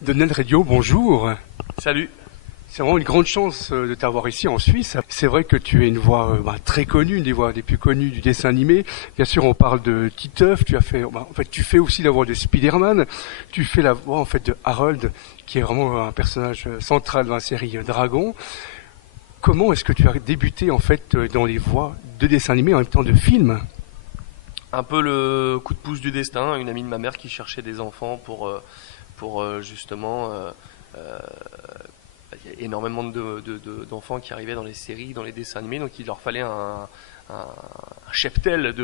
Donald Radio, bonjour. Salut. C'est vraiment une grande chance de t'avoir ici en Suisse. C'est vrai que tu es une voix très connue, une des voix les plus connues du dessin animé. Bien sûr, on parle de Titeuf. Tu fais aussi la voix de Spider-Man. Tu fais la voix de Harold, qui est vraiment un personnage central dans la série Dragon. Comment est-ce que tu as débuté dans les voix de dessin animé en même temps de films? Un peu le coup de pouce du destin, une amie de ma mère qui cherchait des enfants pour justement... il y a énormément d'enfants qui arrivaient dans les séries, dans les dessins animés, donc il leur fallait un cheptel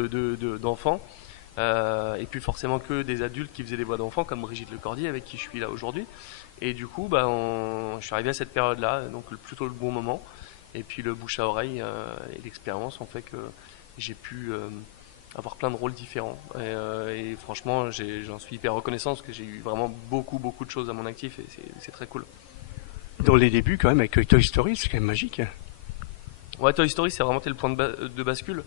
d'enfants. Et puis forcément que des adultes qui faisaient des voix d'enfants, comme Brigitte Lecordier, avec qui je suis là aujourd'hui. Et du coup, je suis arrivé à cette période-là, donc plutôt le bon moment. Et puis le bouche à oreille et l'expérience ont fait que j'ai pu avoir plein de rôles différents. Et franchement, j'en suis hyper reconnaissant parce que j'ai eu vraiment beaucoup de choses à mon actif et c'est très cool. Dans les débuts, quand même, avec Toy Story, c'est quand même magique. Ouais, Toy Story, c'est vraiment le point de bascule,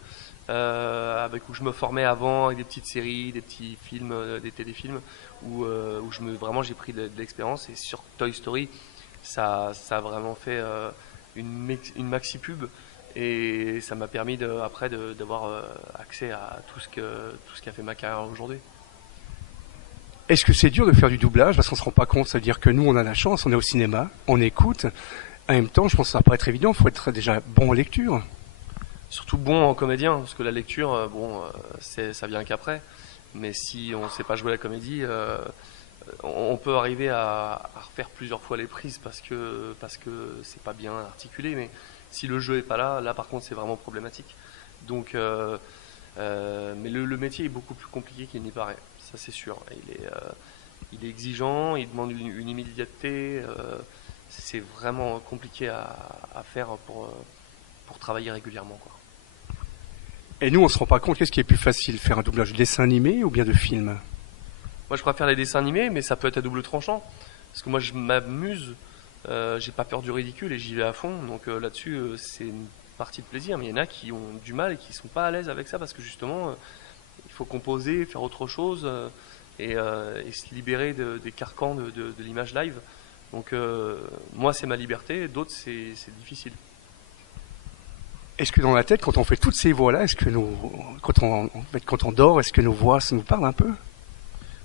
où je me formais avant avec des petites séries, des petits films, des téléfilms, où j'ai pris de l'expérience. Et sur Toy Story, ça a vraiment fait une maxi pub. Et ça m'a permis d'avoir accès à tout ce qui a fait ma carrière aujourd'hui. Est-ce que c'est dur de faire du doublage? Parce qu'on ne se rend pas compte, c'est-à-dire que nous, on a la chance, on est au cinéma, on écoute. En même temps, je pense que ça va pas être évident, il faut être déjà bon en lecture. Surtout bon en comédien, parce que la lecture, ça vient qu'après. Mais si on ne sait pas jouer la comédie, on peut arriver à refaire plusieurs fois les prises parce que c'est pas bien articulé. Mais si le jeu est pas là par contre c'est vraiment problématique. Donc, mais le métier est beaucoup plus compliqué qu'il n'y paraît, ça c'est sûr. Il est exigeant, il demande une immédiateté. C'est vraiment compliqué à faire pour travailler régulièrement, quoi. Et nous, on se rend pas compte, qu'est-ce qui est plus facile, faire un doublage de dessin animé ou bien de film? Moi je préfère les dessins animés, mais ça peut être à double tranchant. Parce que moi je m'amuse, j'ai pas peur du ridicule et j'y vais à fond. Donc là-dessus, c'est une partie de plaisir. Mais il y en a qui ont du mal et qui sont pas à l'aise avec ça parce que justement, il faut composer, faire autre chose et se libérer des carcans de l'image live. Donc moi c'est ma liberté, d'autres c'est difficile. Est-ce que dans la tête, quand on fait toutes ces voix-là, est-ce que quand on dort, est-ce que nos voix nous parlent un peu?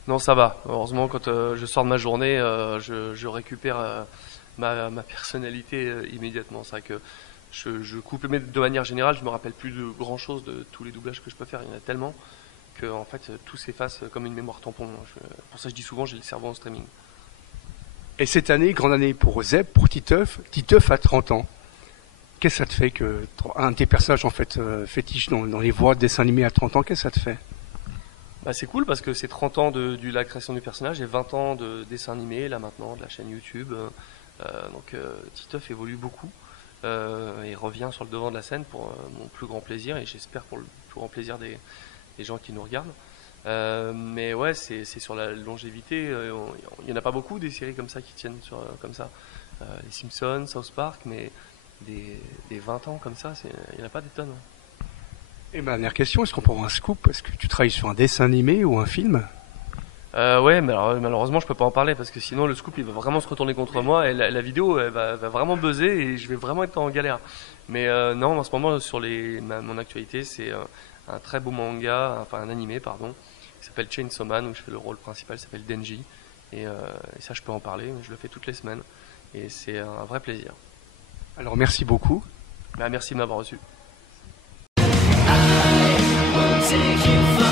Non, ça va. Heureusement, quand je sors de ma journée, je récupère ma personnalité immédiatement. C'est vrai que je coupe, mais de manière générale, je me rappelle plus de grand chose de tous les doublages que je peux faire. Il y en a tellement que en fait tout s'efface comme une mémoire tampon. Pour ça, je dis souvent, j'ai le cerveau en streaming. Et cette année, grande année pour Zeb, pour Titeuf. Titeuf a 30 ans. Qu'est-ce que ça te fait que un de tes personnages fétiche dans les voix de dessins animés à 30 ans, qu'est-ce que ça te fait? C'est cool parce que c'est 30 ans de la création du personnage et 20 ans de dessin animé, là maintenant, de la chaîne YouTube. Donc Titeuf évolue beaucoup et revient sur le devant de la scène pour mon plus grand plaisir et j'espère pour le plus grand plaisir des gens qui nous regardent. Mais ouais, c'est sur la longévité. Il n'y en a pas beaucoup des séries comme ça qui tiennent comme ça. Les Simpsons, South Park, mais des 20 ans comme ça, il n'y en a pas des tonnes. Et dernière question, est-ce qu'on peut avoir un scoop? Est-ce que tu travailles sur un dessin animé ou un film? Ouais, mais alors, malheureusement je peux pas en parler parce que sinon le scoop il va vraiment se retourner contre moi et la vidéo elle va vraiment buzzer et je vais vraiment être en galère. Mais non, en ce moment sur mon actualité c'est un très beau manga, enfin un animé pardon, qui s'appelle Chainsaw Man où je fais le rôle principal, s'appelle Denji et ça je peux en parler, mais je le fais toutes les semaines et c'est un vrai plaisir. Alors merci beaucoup. Merci de m'avoir reçu. Take you far.